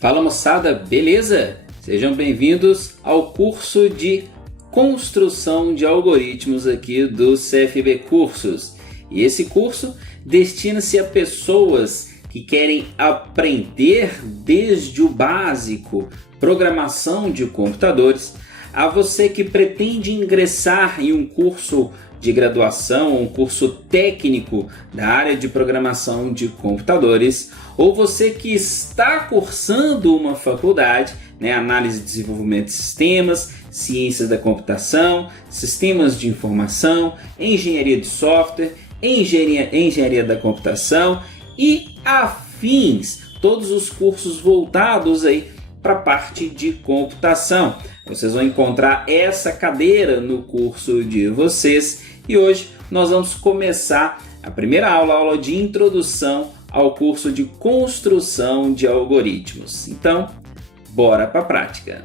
Fala moçada, beleza? Sejam bem-vindos ao curso de construção de algoritmos aqui do CFB Cursos. E esse curso destina-se a pessoas que querem aprender desde o básico, programação de computadores, a você que pretende ingressar em um curso de graduação, um curso técnico da área de programação de computadores, ou você que está cursando uma faculdade, análise e desenvolvimento de sistemas, ciências da computação, sistemas de informação, engenharia de software, engenharia da computação e afins, todos os cursos voltados aí para a parte de computação. Vocês vão encontrar essa cadeira no curso de vocês e hoje nós vamos começar a primeira aula de introdução ao curso de construção de algoritmos. Então, bora para a prática.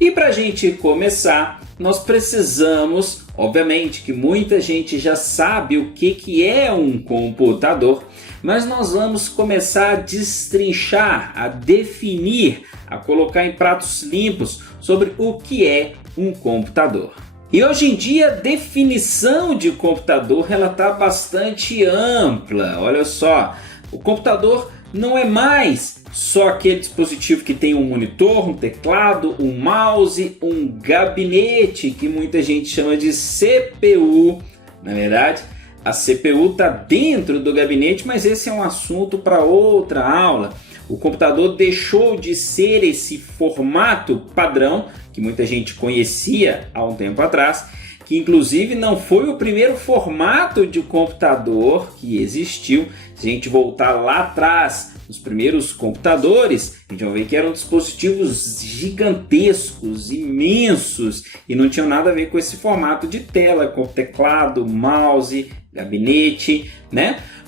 E para a gente começar, nós precisamos, obviamente que muita gente já sabe o que é um computador, mas nós vamos começar a destrinchar, a definir, a colocar em pratos limpos sobre o que é um computador. E hoje em dia a definição de computador ela está bastante ampla. Olha só, o computador não é mais só aquele dispositivo que tem um monitor, um teclado, um mouse, um gabinete, que muita gente chama de CPU. Na verdade, a CPU está dentro do gabinete, mas esse é um assunto para outra aula. O computador deixou de ser esse formato padrão que muita gente conhecia há um tempo atrás, que inclusive não foi o primeiro formato de computador que existiu. Se a gente voltar lá atrás, nos primeiros computadores, a gente vai ver que eram dispositivos gigantescos, imensos, e não tinham nada a ver com esse formato de tela, com teclado, mouse, gabinete,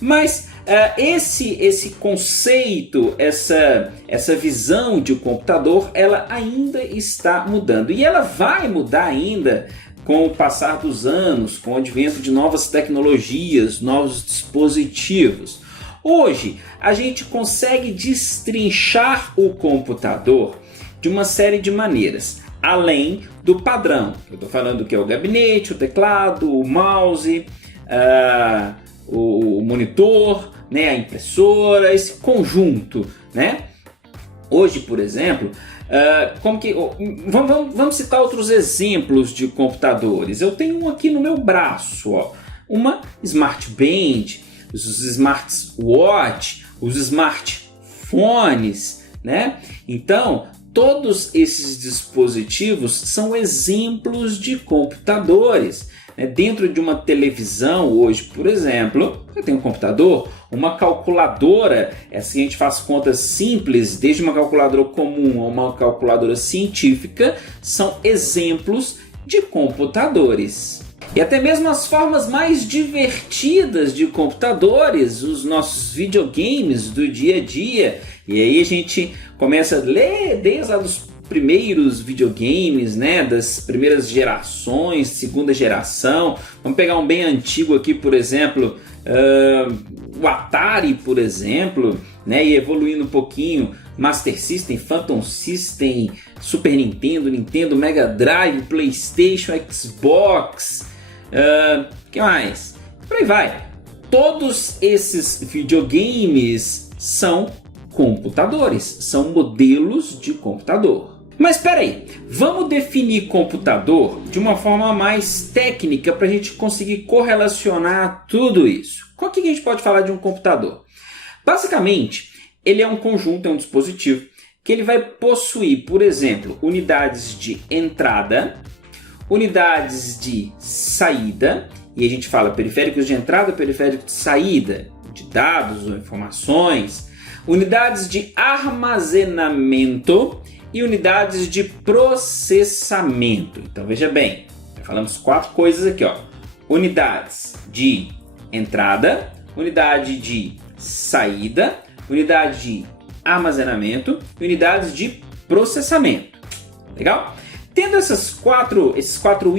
Mas esse conceito, essa visão de computador, ela ainda está mudando. E ela vai mudar ainda com o passar dos anos, com o advento de novas tecnologias, novos dispositivos. Hoje, a gente consegue destrinchar o computador de uma série de maneiras, além do padrão. Eu estou falando que é o gabinete, o teclado, o mouse, o monitor, a impressora, esse conjunto. Hoje, por exemplo, vamos citar outros exemplos de computadores. Eu tenho um aqui no meu braço, uma Smart Band, os smartwatch, os smartphones, Então, todos esses dispositivos são exemplos de computadores. Dentro de uma televisão hoje, por exemplo, você tem um computador, uma calculadora, assim a gente faz contas simples, desde uma calculadora comum a uma calculadora científica, são exemplos de computadores. E até mesmo as formas mais divertidas de computadores, os nossos videogames do dia a dia. E aí a gente começa a ler desde lá dos primeiros videogames, das primeiras gerações, segunda geração. Vamos pegar um bem antigo aqui, por exemplo, o Atari, por exemplo, e evoluindo um pouquinho, Master System, Phantom System, Super Nintendo, Nintendo Mega Drive, PlayStation, Xbox, que mais? Por aí vai. Todos esses videogames são computadores, são modelos de computador. Mas espera aí, vamos definir computador de uma forma mais técnica para a gente conseguir correlacionar tudo isso. Qual que a gente pode falar de um computador? Basicamente, ele é um conjunto, é um dispositivo que ele vai possuir, por exemplo, unidades de entrada, unidades de saída, e a gente fala periféricos de entrada, periféricos de saída, de dados ou informações, unidades de armazenamento e unidades de processamento. Então veja bem, falamos 4 coisas aqui, unidades de entrada, unidade de saída, unidade de armazenamento e unidades de processamento. Legal? Tendo esses quatro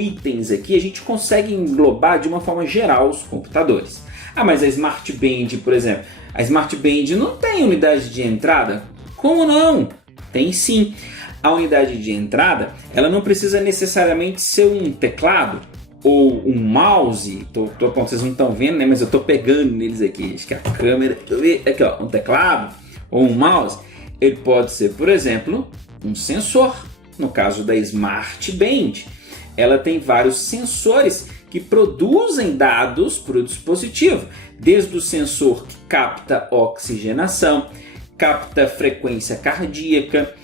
itens aqui, a gente consegue englobar de uma forma geral os computadores. Mas a Smart Band, por exemplo, a Smart Band não tem unidade de entrada? Como não? Tem sim. A unidade de entrada, ela não precisa necessariamente ser um teclado ou um mouse. Vocês não estão vendo, né? Mas eu estou pegando neles aqui. Acho que a câmera... Aqui, ó, um teclado ou um mouse. Ele pode ser, por exemplo, um sensor. No caso da Smart Band, ela tem vários sensores que produzem dados para o dispositivo. Desde o sensor que capta oxigenação, capta frequência cardíaca,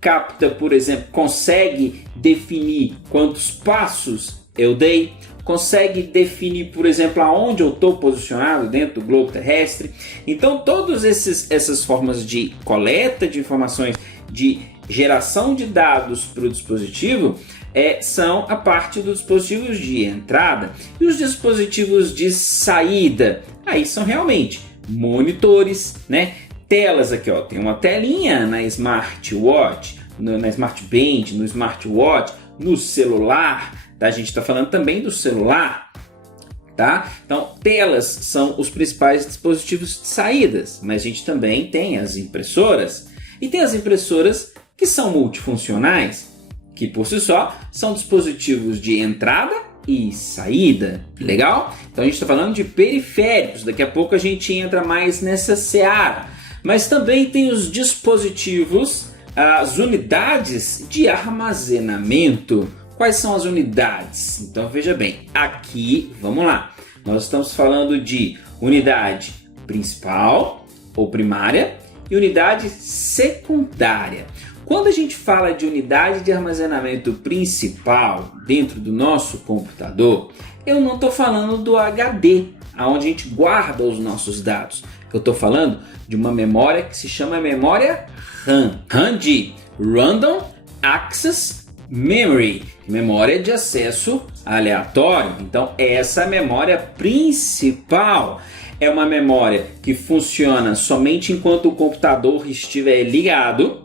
capta, por exemplo, consegue definir quantos passos eu dei, consegue definir, por exemplo, aonde eu estou posicionado dentro do globo terrestre. Então, todas essas formas de coleta de informações, de geração de dados para o dispositivo, são a parte dos dispositivos de entrada. E os dispositivos de saída, aí são realmente monitores, né? Telas aqui, ó, tem uma telinha na Smartwatch, na Smart Band, no Smartwatch, no celular, tá? A gente está falando também do celular, tá? Então, telas são os principais dispositivos de saídas, mas a gente também tem as impressoras, e tem as impressoras que são multifuncionais, que por si só são dispositivos de entrada e saída. Legal? Então a gente está falando de periféricos, daqui a pouco a gente entra mais nessa seara. Mas também tem os dispositivos, as unidades de armazenamento. Quais são as unidades? Então veja bem, aqui, vamos lá. Nós estamos falando de unidade principal ou primária e unidade secundária. Quando a gente fala de unidade de armazenamento principal dentro do nosso computador, eu não estou falando do HD, onde a gente guarda os nossos dados. Eu estou falando de uma memória que se chama memória RAM. RAM de Random Access Memory, memória de acesso aleatório. Então, essa é a memória principal. É uma memória que funciona somente enquanto o computador estiver ligado.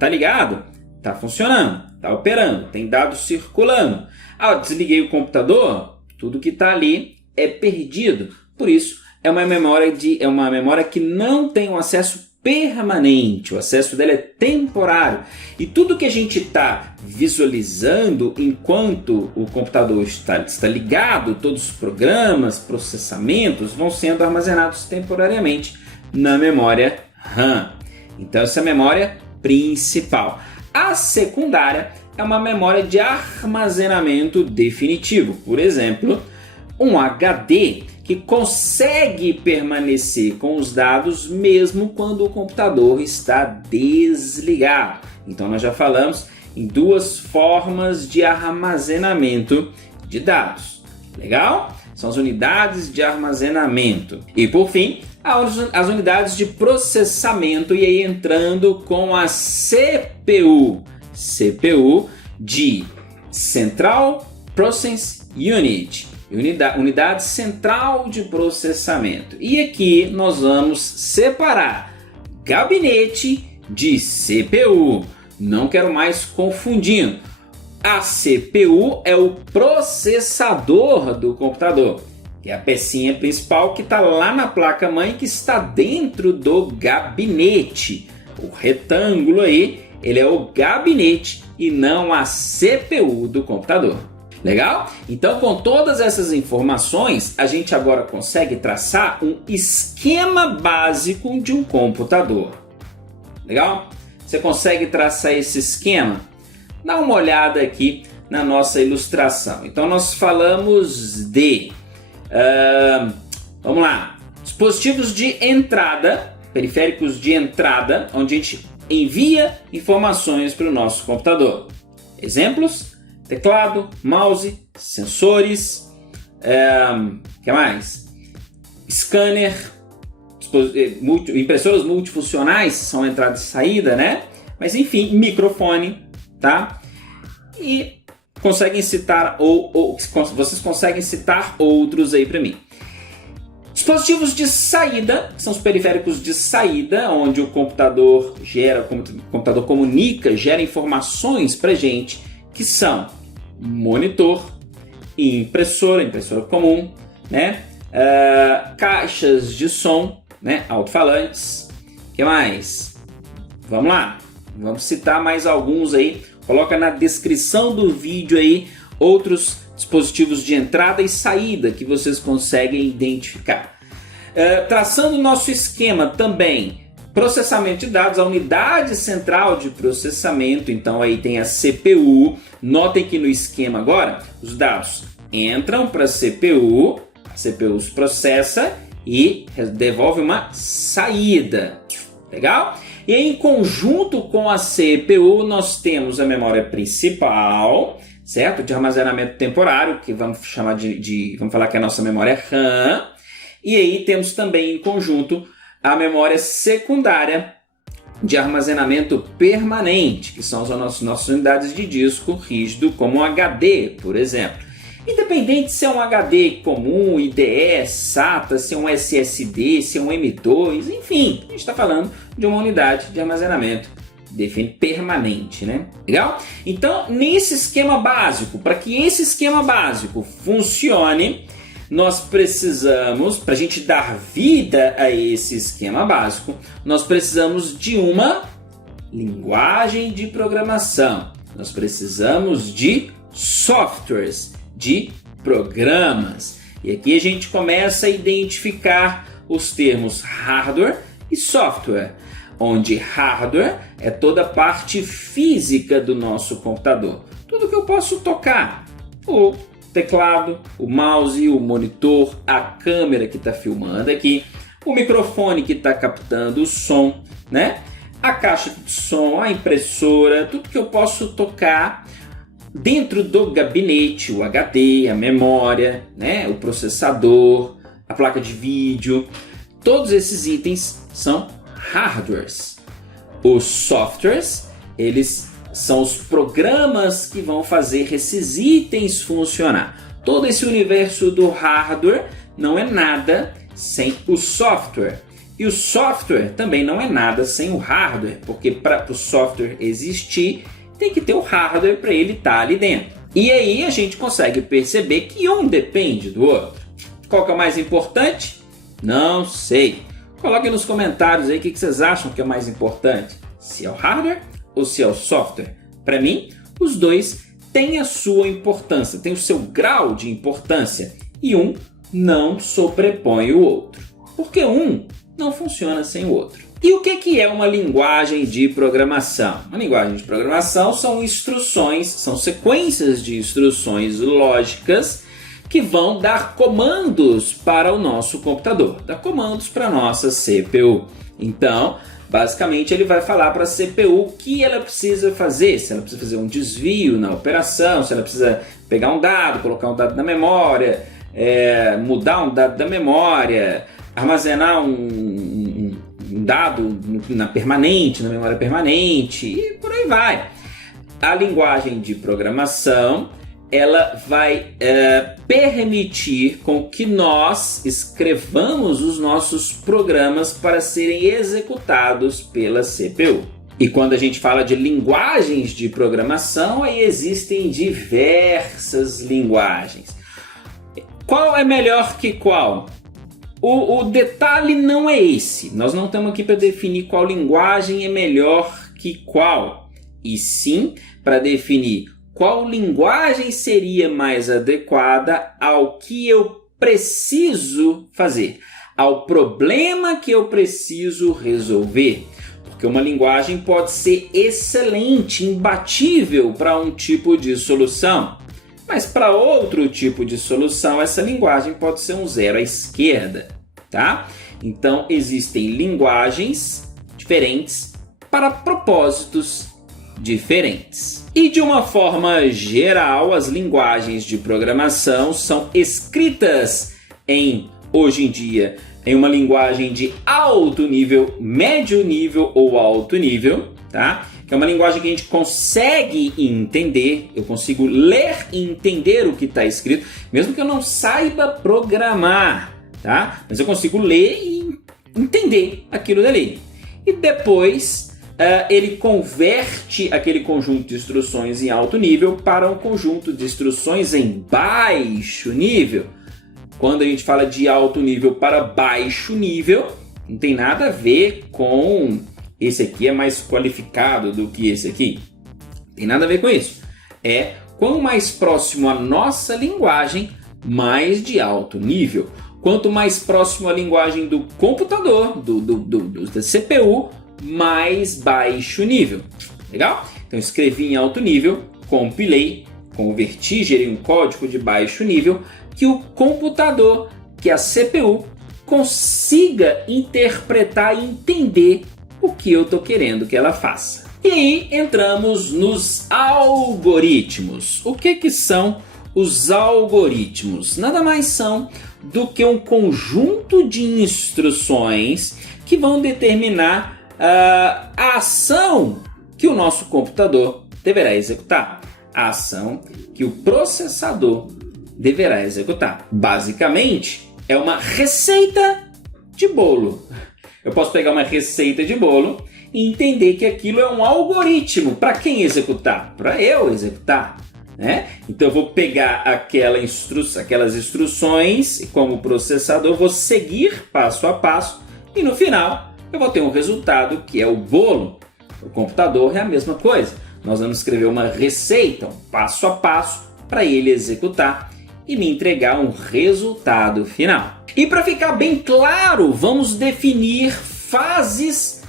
Tá ligado? Tá funcionando, tá operando, tem dados circulando. Eu desliguei o computador, tudo que está ali é perdido. Por isso, é uma memória que não tem um acesso permanente, o acesso dela é temporário. E tudo que a gente está visualizando enquanto o computador está ligado, todos os programas, processamentos vão sendo armazenados temporariamente na memória RAM. Então essa é a memória principal. A secundária é uma memória de armazenamento definitivo. Por exemplo, um HD que consegue permanecer com os dados mesmo quando o computador está desligado. Então nós já falamos em duas formas de armazenamento de dados. Legal? São as unidades de armazenamento. E por fim, as unidades de processamento, e aí entrando com a CPU. CPU de Central Process Unit. Unidade central de processamento. E aqui nós vamos separar gabinete de CPU. Não quero mais confundindo. A CPU é o processador do computador, que é a pecinha principal que está lá na placa-mãe, que está dentro do gabinete. O retângulo aí, ele é o gabinete e não a CPU do computador. Legal? Então, com todas essas informações, a gente agora consegue traçar um esquema básico de um computador. Legal? Você consegue traçar esse esquema? Dá uma olhada aqui na nossa ilustração. Então, nós falamos de... vamos lá. Dispositivos de entrada, periféricos de entrada, onde a gente envia informações para o nosso computador. Exemplos: teclado, mouse, sensores, que mais? Scanner, impressoras multifuncionais, são entrada e saída, né? Mas enfim, microfone, tá? E conseguem citar, vocês conseguem citar outros aí para mim. Dispositivos de saída, que são os periféricos de saída, onde o computador comunica, gera informações para gente, que são monitor, impressora comum, né? Caixas de som, né? Alto-falantes. O que mais? Vamos lá. Vamos citar mais alguns aí. Coloca na descrição do vídeo aí outros dispositivos de entrada e saída que vocês conseguem identificar. Traçando o nosso esquema também, processamento de dados, a unidade central de processamento, então aí tem a CPU. Notem que no esquema agora, os dados entram para a CPU os processa e devolve uma saída. Legal? E aí, em conjunto com a CPU, nós temos a memória principal, certo? De armazenamento temporário, que vamos chamar vamos falar que é a nossa memória RAM. E aí temos também em conjunto a memória secundária de armazenamento permanente, que são as nossas unidades de disco rígido, como um HD, por exemplo. Independente se é um HD comum, IDE, SATA, se é um SSD, se é um M2, enfim, a gente está falando de uma unidade de armazenamento permanente, né? Legal? Então, nesse esquema básico, para que esse esquema básico funcione, nós precisamos, para a gente dar vida a esse esquema básico, nós precisamos de uma linguagem de programação. Nós precisamos de softwares, de programas. E aqui a gente começa a identificar os termos hardware e software, onde hardware é toda a parte física do nosso computador. Tudo que eu posso tocar, o teclado, o mouse, o monitor, a câmera que está filmando aqui, o microfone que está captando o som, né? A caixa de som, a impressora, tudo que eu posso tocar dentro do gabinete, o HD, a memória, né? O processador, a placa de vídeo, todos esses itens são hardwares. Os softwares, eles são os programas que vão fazer esses itens funcionar. Todo esse universo do hardware não é nada sem o software. E o software também não é nada sem o hardware, porque para o software existir, tem que ter o hardware para ele estar ali dentro. E aí a gente consegue perceber que um depende do outro. Qual que é o mais importante? Não sei. Coloquem nos comentários aí o que vocês acham que é mais importante. Se é o hardware ou se é o software. Para mim, os dois têm a sua importância, têm o seu grau de importância. E um não sobrepõe o outro. Porque um não funciona sem o outro. E o que é uma linguagem de programação? Uma linguagem de programação são instruções, são sequências de instruções lógicas que vão dar comandos para o nosso computador, dar comandos para a nossa CPU. Então, basicamente, ele vai falar para a CPU o que ela precisa fazer, se ela precisa fazer um desvio na operação, se ela precisa pegar um dado, colocar um dado na memória, mudar um dado da memória, armazenar um dado na memória permanente e por aí vai. A linguagem de programação, ela vai permitir com que nós escrevamos os nossos programas para serem executados pela CPU. E quando a gente fala de linguagens de programação, aí existem diversas linguagens. Qual é melhor que qual? O detalhe não é esse. Nós não estamos aqui para definir qual linguagem é melhor que qual, e sim para definir qual linguagem seria mais adequada ao que eu preciso fazer, ao problema que eu preciso resolver. Porque uma linguagem pode ser excelente, imbatível para um tipo de solução, mas para outro tipo de solução essa linguagem pode ser um zero à esquerda, tá? Então existem linguagens diferentes para propósitos diferentes. E de uma forma geral, as linguagens de programação são escritas hoje em dia, em uma linguagem de alto nível, médio nível ou alto nível, tá? Que é uma linguagem que a gente consegue entender, eu consigo ler e entender o que está escrito, mesmo que eu não saiba programar, tá? Mas eu consigo ler e entender aquilo dali. E depois ele converte aquele conjunto de instruções em alto nível para um conjunto de instruções em baixo nível. Quando a gente fala de alto nível para baixo nível, não tem nada a ver com esse aqui é mais qualificado do que esse aqui. Tem nada a ver com isso. É quanto mais próximo à nossa linguagem, mais de alto nível. Quanto mais próximo à linguagem do computador, da CPU, mais baixo nível. Legal? Então escrevi em alto nível, compilei, converti, gerei um código de baixo nível que o computador, que a CPU, consiga interpretar e entender o que eu estou querendo que ela faça. E aí entramos nos algoritmos. O que são os algoritmos? Nada mais são do que um conjunto de instruções que vão determinar a ação que o nosso computador deverá executar, a ação que o processador deverá executar. Basicamente, é uma receita de bolo. Eu posso pegar uma receita de bolo e entender que aquilo é um algoritmo. Para quem executar? Para eu executar. Né? Então eu vou pegar aquelas instruções e como processador vou seguir passo a passo e no final eu vou ter um resultado que é o bolo. O computador é a mesma coisa. Nós vamos escrever uma receita, um passo a passo para ele executar e me entregar um resultado final. E para ficar bem claro, vamos definir fases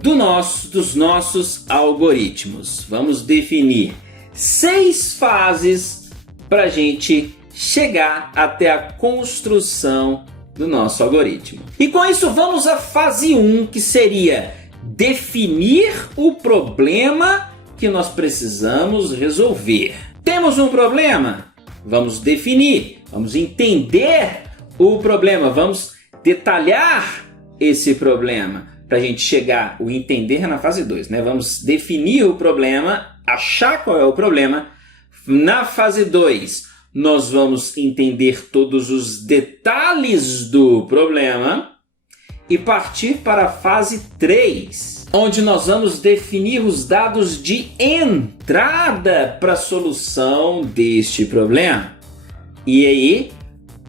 dos nossos algoritmos. Vamos definir 6 fases para a gente chegar até a construção do nosso algoritmo. E com isso vamos à fase 1, que seria definir o problema que nós precisamos resolver. Temos um problema? Vamos definir, vamos entender o problema, vamos detalhar esse problema para a gente chegar, o entender na fase 2, né? Vamos definir o problema, achar qual é o problema. Na fase 2, nós vamos entender todos os detalhes do problema e partir para a fase 3, onde nós vamos definir os dados de entrada para a solução deste problema. E aí,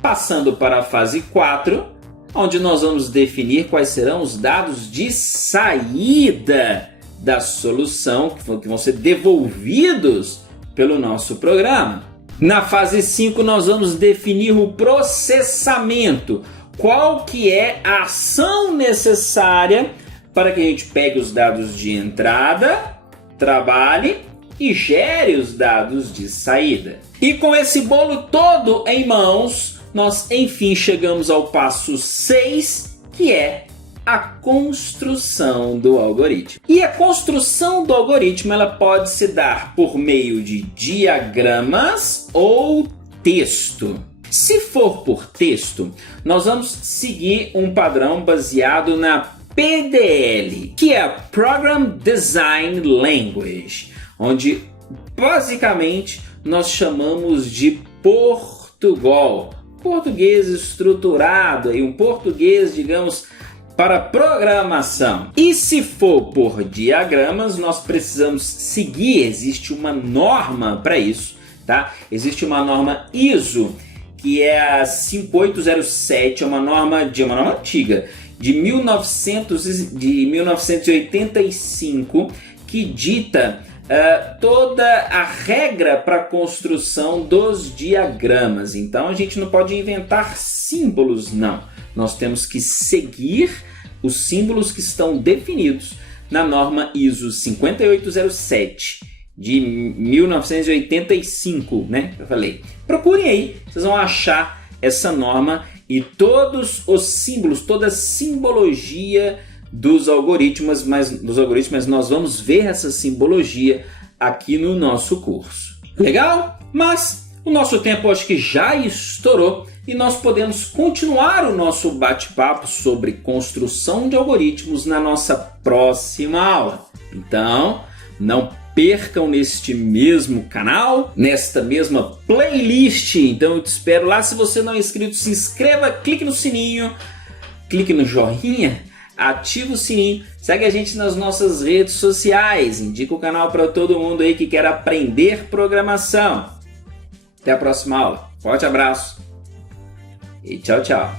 passando para a fase 4, onde nós vamos definir quais serão os dados de saída da solução, que vão ser devolvidos pelo nosso programa. Na fase 5, nós vamos definir o processamento, qual que é a ação necessária para que a gente pegue os dados de entrada, trabalhe e gere os dados de saída. E com esse bolo todo em mãos, nós enfim chegamos ao passo 6, que é a construção do algoritmo. E a construção do algoritmo ela pode se dar por meio de diagramas ou texto. Se for por texto, nós vamos seguir um padrão baseado na PDL, que é a Program Design Language, onde basicamente nós chamamos de Portugal, português estruturado, um português, digamos, para programação. E se for por diagramas, nós precisamos seguir, existe uma norma para isso, tá? Existe uma norma ISO, que é a 5807, é uma norma antiga, de 1985, que dita toda a regra para a construção dos diagramas. Então a gente não pode inventar símbolos, não. Nós temos que seguir os símbolos que estão definidos na norma ISO 5807 de 1985, né? Eu falei. Procurem aí, vocês vão achar essa norma e todos os símbolos, toda a simbologia dos algoritmos, mas nós vamos ver essa simbologia aqui no nosso curso. Legal? Mas o nosso tempo acho que já estourou e nós podemos continuar o nosso bate-papo sobre construção de algoritmos na nossa próxima aula. Então, não percam neste mesmo canal, nesta mesma playlist. Então eu te espero lá. Se você não é inscrito, se inscreva, clique no sininho, clique no joinha, ativa o sininho, segue a gente nas nossas redes sociais, indica o canal para todo mundo aí que quer aprender programação. Até a próxima aula. Forte abraço e tchau, tchau.